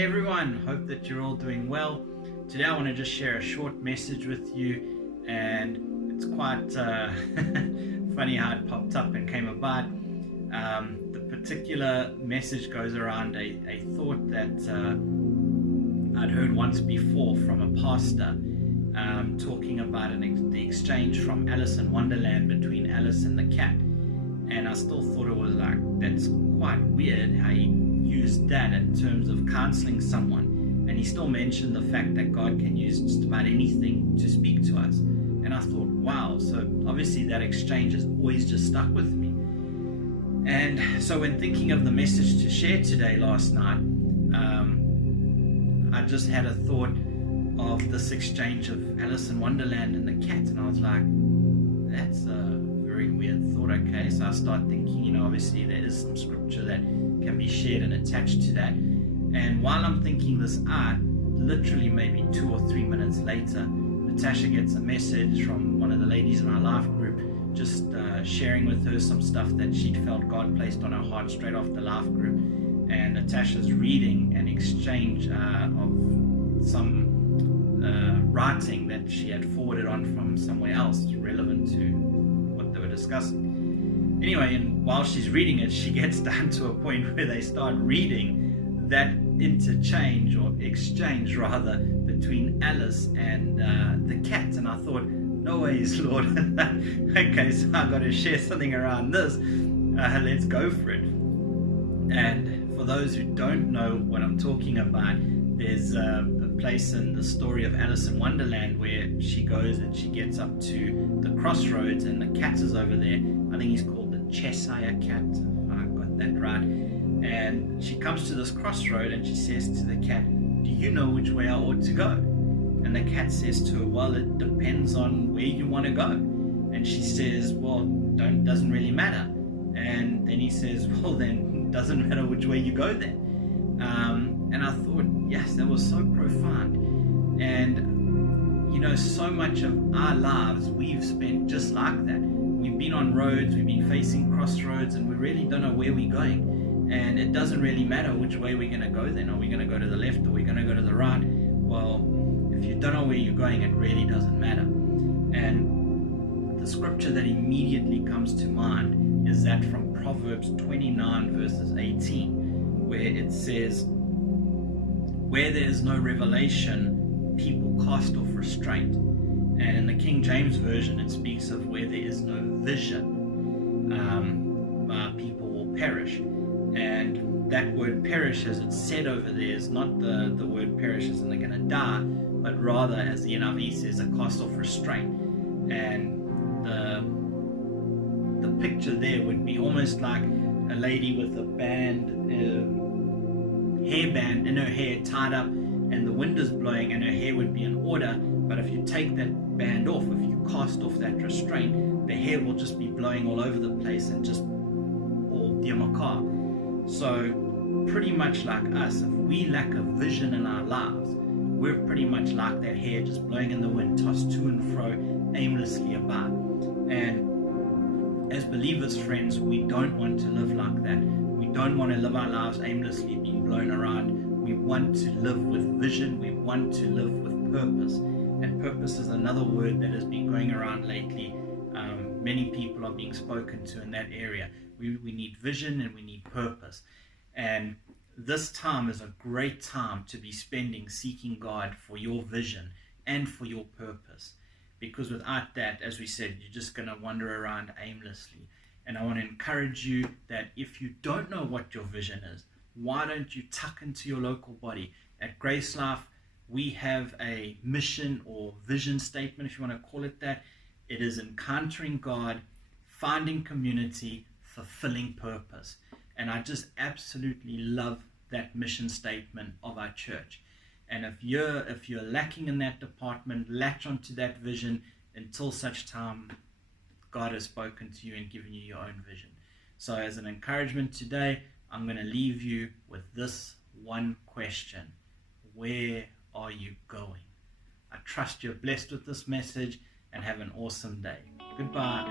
Hey everyone, hope that you're all doing well. Today I want to just share a short message with you, and it's quite funny how it popped up and came about. The particular message goes around a thought that I'd heard once before from a pastor talking about the exchange from Alice in Wonderland between Alice and the cat. And I still thought it was like, that's quite weird how he used that in terms of counseling someone. And he still mentioned the fact that God can use just about anything to speak to us. And I thought, wow, so obviously that exchange has always just stuck with me. And so when thinking of the message to share today last night, I just had a thought of this exchange of Alice in Wonderland and the cat. And I was like, that's a very weird thought. Okay, so I start thinking, obviously there is some scripture that can be shared and attached to that. And while I'm thinking this out, literally maybe 2 or 3 minutes later, Natasha gets a message from one of the ladies in our life group, just sharing with her some stuff that she'd felt God placed on her heart straight off the life group. And Natasha's reading an exchange of some writing that she had forwarded on from somewhere else relevant to what they were discussing. Anyway, and while she's reading it, she gets down to a point where they start reading that interchange or exchange rather between Alice and the cat. And I thought, no ways, Lord. Okay, so I've got to share something around this. Let's go for it. And for those who don't know what I'm talking about, there's a place in the story of Alice in Wonderland where she goes and she gets up to the crossroads and the cat is over there. I think he's called the Cheshire cat, if I got that right. And she comes to this crossroad and she says to the cat, do you know which way I ought to go? And the cat says to her, well, it depends on where you want to go. And she says, well, doesn't really matter. And then he says, well, then it doesn't matter which way you go then. And I thought, yes, that was so profound. And so much of our lives we've spent just like that. We've been on roads, we've been facing crossroads, and we really don't know where we're going. And it doesn't really matter which way we're going to go then. Are we going to go to the left or are we going to go to the right? Well, if you don't know where you're going, it really doesn't matter. And the scripture that immediately comes to mind is that from Proverbs 29 verses 18, where it says, where there is no revelation, people cast off restraint. And in the King James Version, it speaks of where there is no vision, people will perish. And that word perish, as it's said over there, is not the word perish as in they're going to die, but rather, as the NIV says, a cast off restraint. And the picture there would be almost like a lady with a hairband in her hair tied up, and the wind is blowing and her hair would be in order. But if you take that band off, if you cast off that restraint, the hair will just be blowing all over the place and just all diamakar. So pretty much like us, if we lack a vision in our lives, we're pretty much like that hair just blowing in the wind, tossed to and fro aimlessly about. And as believers, friends, we don't want to live like that. We don't want to live our lives aimlessly being blown around. We want to live with vision. We want to live with purpose. And purpose is another word that has been going around lately. Many people are being spoken to in that area. We need vision and we need purpose. And this time is a great time to be spending seeking God for your vision and for your purpose. Because without that, as we said, you're just going to wander around aimlessly. And I want to encourage you that if you don't know what your vision is, why don't you tuck into your local body? At Grace Life, we have a mission or vision statement, if you want to call it that. It is encountering God, finding community, fulfilling purpose. And I just absolutely love that mission statement of our church. And if you're lacking in that department, latch onto that vision until such time God has spoken to you and given you your own vision. So as an encouragement today, I'm going to leave you with this one question. Where are you going? I trust you're blessed with this message and have an awesome day. Goodbye.